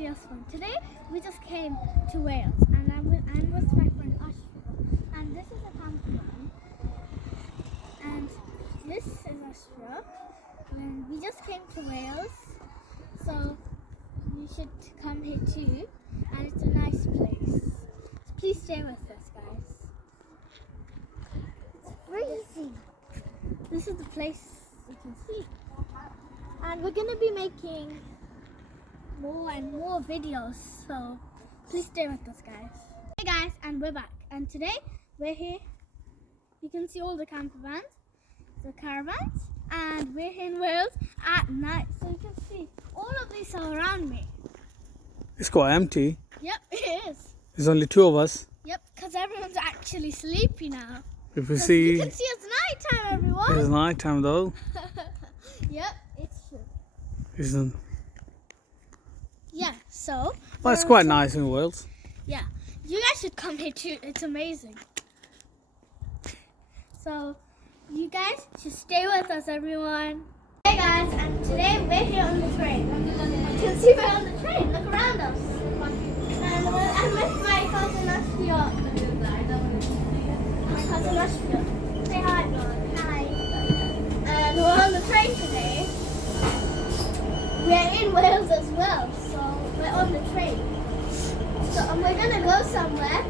videos fun. Today we just came to Wales and I'm with my friend Ashra. And this is a campervan. And this is Ashra. And we just came to Wales. So you should come here too. And it's a nice place. So please stay with us, guys. It's crazy. This is the place you can see. And we're gonna be making more and more videos, so please stay with us, guys. Hey guys, and we're back, and today we're here. You can see all the camper vans, the caravans, and we're here in Wales at night, so you can see all of these are around me. It's quite empty. Yep, it is. There's only two of us. Yep, because everyone's actually sleepy now. If you see, you can see it's nighttime, everyone. it's night time though. Yep, it's true. Isn't? Yeah, so. Well, it's quite nice in Wales. Yeah, you guys should come here too. It's amazing. So, you guys should stay with us, everyone. Hey guys, and today we're here on the train. You can see we're on the train. Look around us. And I'm with my cousin Ashra. My cousin Ashra. Say hi, everyone. Hi. And we're on the train today. We're in Wales as well, so we're on the train. So we're gonna go somewhere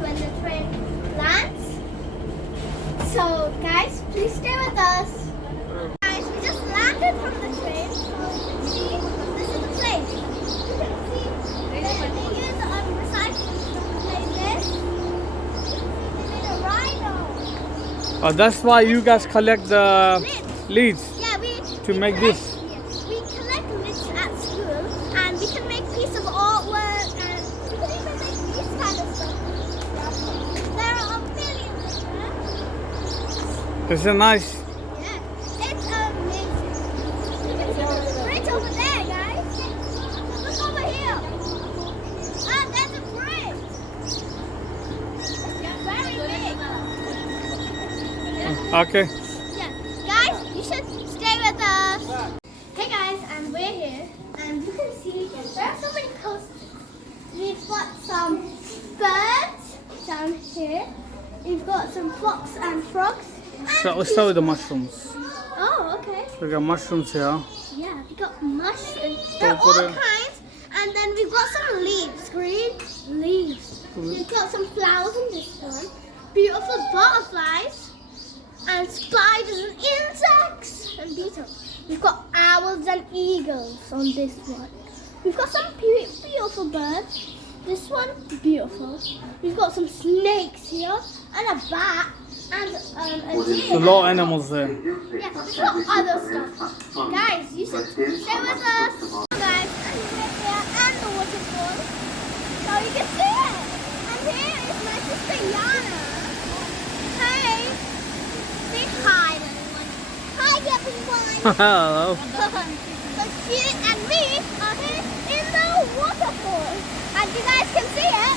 when the train lands. So guys, please stay with us. Guys, we just landed from the train. So you can see, this is the place. You can see they use recycling like this. They made a rhino. Oh, that's why you guys collect the leads Yeah, to make this. We collect lids at school, and we can make piece of artwork, and we can even make this kind of stuff. There are millions of them. It's a nice. Yeah, it's amazing. You can see the bridge over there, guys. Look over here. Ah, there's a bridge. It's very big. Okay. Yeah, guys, you should stay with us. Hey guys, and we're here, and you can see there are so many coasters. We've got some birds down here. We've got some fox and frogs. So let's start with the mushrooms. Oh, okay. We got mushrooms here. Yeah, we got mushrooms. There are all kinds, and then we've got some leaves, green leaves. We've got some flowers on this one. Beautiful butterflies. And spiders and insects and beetles. We've got owls and eagles on this one. We've got some beautiful birds. This one, beautiful. We've got some snakes here and a bat and a deer. A lot of animals there. Yeah, we've got other stuff. Guys, you should stay with us. Guys, and we're here and the waterfall. So you can see it. And here is my sister Yana. Hey. Say hi, everyone. Hi, everyone. Hello. So she and me are here in the waterfall, and you guys can see it.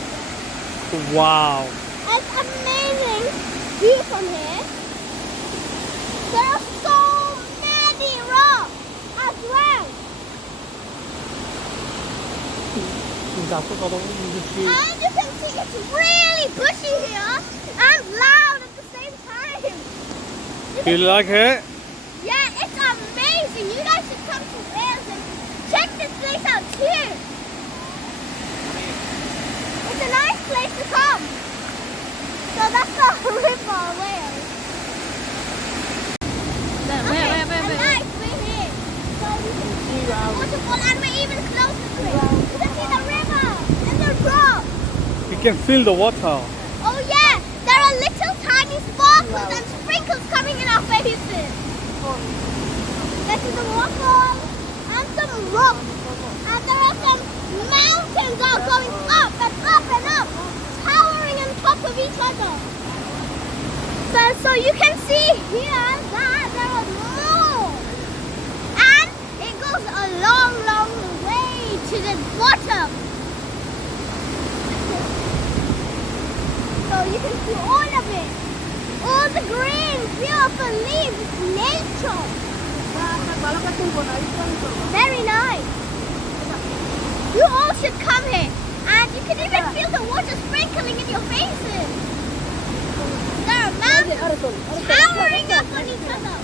Wow. It's amazing view from here. There are so many rocks as well, and you can see it's really bushy here and loud at the same time. You like it? Yeah, it's amazing. You guys should come to Wales and check this place out too. It's a nice place to come. So that's the river Wales. Where? Nice, we're here. So you can see the waterfall, and we're even closer to it. You can see the river and the rock. You can feel the water. Oh yeah, there are little tiny sparkles and sprinkles coming in our faces. This is the waterfall and some rocks. And there are some mountains are going up and up and up, towering on top of each other. So you can see here that there are more. And it goes a long, long way to the bottom. So you can see all of it. All the green, beautiful leaves. It's nature. Very nice. You all should come here. And you can even feel the water sprinkling in your faces. There are mountains towering up on each other.